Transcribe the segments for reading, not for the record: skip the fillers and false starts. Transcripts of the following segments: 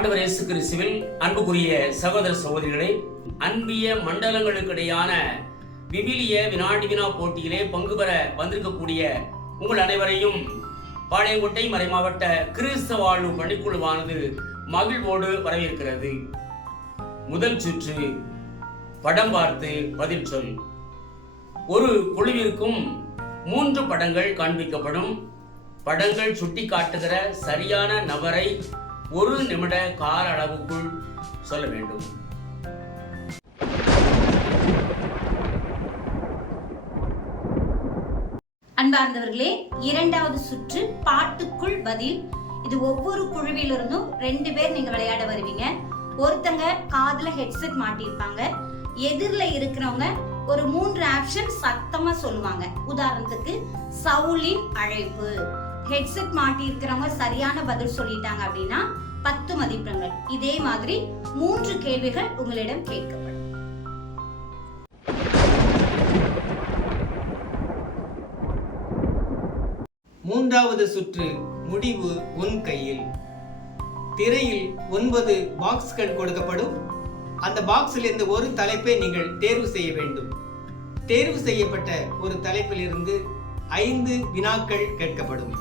ஆண்டவர் இயேசு கிறிஸ்துவில் அன்புக்குரிய சகோதர சகோதரிகளே, அன்பிய மண்டலங்களுக்கிடையான விவிலிய வினாடி வினா போட்டியிலே பங்கு பெற வந்திருக்கக்கூடிய உங்கள் அனைவரையும் பாளையங்கோட்டை மறைமாவட்ட கிறிஸ்தவ வாழ்வு பணிக்குழுவானது மகிழ்வோடு வரவேற்கிறது. முதல் சுற்று படம் பார்த்து பதில் சொல். ஒரு குழுவிற்கும் 3 படங்கள் காண்பிக்கப்படும். படங்கள் சுட்டி காட்டுகிற சரியான நபரை 1 நிமிட கால அளவுக்குள் சொல்ல வேண்டும். அன்பார்ந்தவர்களே, 2வது சுற்று பாட்டுக்குள் பதில். இது ஒவ்வொரு குழுவிலிருந்தும் 2 பேர் நீங்க விளையாட வருவீங்க. ஒருத்தங்க காதுல ஹெட்செட் மாட்டிருப்பாங்க. எதிரில இருக்கிறவங்க ஒரு 3 ஆப்ஷன் சத்தமா சொல்லுவாங்க. உதாரணத்துக்கு சவுலின் அழைப்பு. ஹெட்செட் மாட்டி இருக்கிறவங்க சரியான பதில் சொல்லிட்டாங்க அப்படின்னா 10 மதிப்பெண்கள். இதே மாதிரி 3 கேள்விகள் உங்களிடம் கேட்கப்படும். மூன்றாவது சுற்று முடிவு உன் கையில். திரையில் 9 பாக்ஸ்கள் கொடுக்கப்படும். அந்த பாக்ஸில் இருந்து ஒரு தலைப்பை நீங்கள் தேர்வு செய்ய வேண்டும். தேர்வு செய்யப்பட்ட ஒரு தலைப்பில் இருந்து 5 வினாக்கள் கேட்கப்படும்.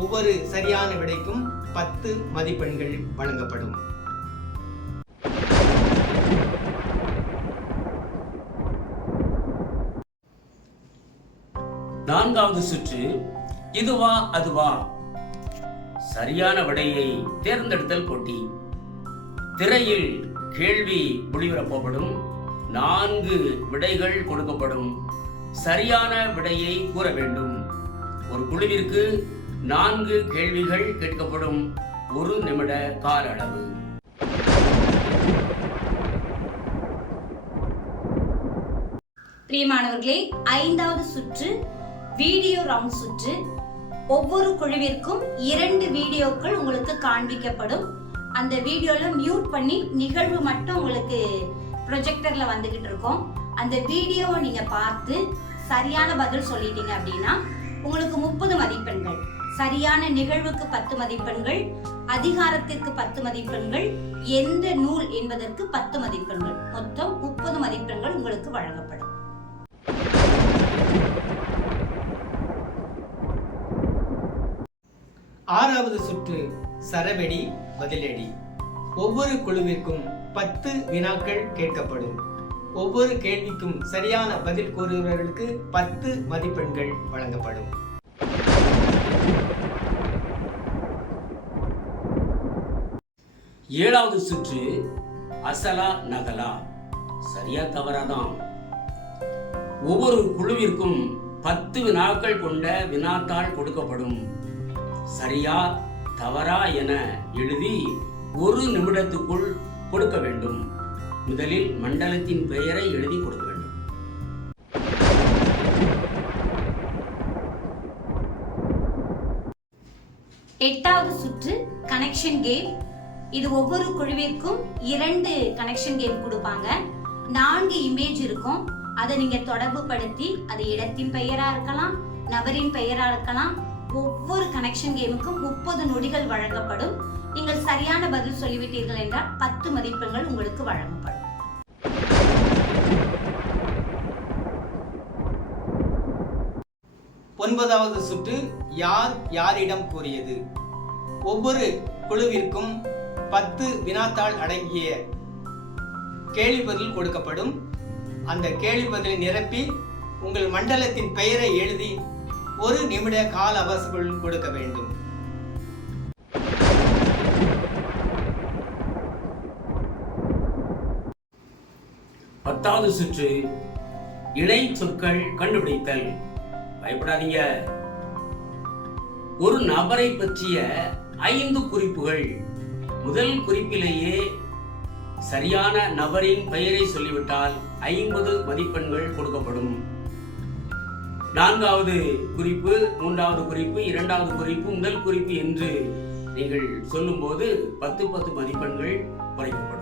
ஒவ்வொரு சரியான விடைக்கும் 10 மதிப்பெண்கள் வழங்கப்படும். நான்காவது சுற்று இதுவா அதுவா. சரியான விடையை தேர்ந்தெடுத்தல் போட்டி. திரையில் கேள்வி ஒளிபரப்பப்படும். 4 விடைகள் கொடுக்கப்படும். சரியான விடையை கூற வேண்டும். ஒரு குழுவிற்கு 4 கேள்விகள் கேட்கப்படும். 1 நிமிட கால அளவு. பிரியமானவர்களே, 5வது சுற்று வீடியோ ரவுண்ட் சுற்று. ஒவ்வொரு குழுவிற்கும் 2 வீடியோக்கள் உங்களுக்கு காண்பிக்கப்படும். அந்த வீடியோல மியூட் பண்ணி நிகழ்வு மட்டும் உங்களுக்கு ப்ரொஜெக்டர்ல வந்துகிட்டு இருக்கும். அந்த வீடியோவை நீங்க பார்த்து சரியான பதில் சொல்லிட்டீங்க அப்படின்னா உங்களுக்கு 30 மதிப்பெண்கள். சரியான நிகழ்வுக்கு 10 மதிப்பெண்கள், அதிகாரத்திற்கு 10 மதிப்பெண்கள், எந்த நூல் என்பதற்கு 10 மதிப்பெண்கள், மொத்தம் 30 மதிப்பெண்கள் உங்களுக்கு வழங்கப்படும். ஆறாவது சுற்று சரவெடி பதிலடி. ஒவ்வொரு குழுவிற்கும் 10 வினாக்கள் கேட்கப்படும். ஒவ்வொரு கேள்விக்கும் சரியான பதில் கூறுபவர்களுக்கு 10 மதிப்பெண்கள் வழங்கப்படும். ஏழாவது சுற்று அசலா நகலா. சரியா தவறாதான். ஒவ்வொரு குழுவிற்கும் 10 வினாக்கள் கொண்ட வினாத்தாள் கொடுக்கப்படும். சரியா தவறா என எழுதி 1 நிமிடத்துக்குள் கொடுக்க வேண்டும். முதலில் மண்டலத்தின் பெயரை எழுதி கொடுக்க வேண்டும். எட்டாவது சுற்று கனெக்ஷன் கேம். இது ஒவ்வொரு குழுவிற்கும் 2 கனெக்ஷன் கேம் கொடுப்பாங்க. 4 இமேஜ் இருக்கும். அதை நீங்க தொடர்பு படுத்தி, அது இடத்தின் பெயரா இருக்கலாம், நபரின் பெயரா இருக்கலாம். ஒவ்வொரு கனெக்ஷன் கேமுக்கும் 30 நொடிகள் வழங்கப்படும். நீங்கள் சரியான பதில் சொல்லிவிட்டீர்கள் என்றால் 10 மதிப்பெண்கள் உங்களுக்கு வழங்கப்படும். ஒன்பதாவது சுற்று யார் யாரிடம் கூறியது. ஒவ்வொரு குழுவிற்கும் 10 வினாத்தாள் அடங்கிய கேள்வி பதில் கொடுக்கப்படும். அந்த கேள்வி பதிலை நிரப்பி உங்கள் மண்டலத்தின் பெயரை எழுதி 1 நிமிட கால அவகாசம் கொடுக்க வேண்டும். பத்தாவது சுற்று இணை சொற்கள் கண்டுபிடித்தல். பயப்படாதீங்க. ஒரு நபரை பற்றிய 5 குறிப்புகள். முதல் குறிப்பிலேயே சரியான நபரின் பெயரை சொல்லிவிட்டால் 50 மதிப்பெண்கள் கொடுக்கப்படும். 4வது குறிப்பு, 3வது குறிப்பு, 2வது குறிப்பு, முதல் குறிப்பு என்று நீங்கள் சொல்லும் போது 10 மதிப்பெண்கள் குறைக்கப்படும்.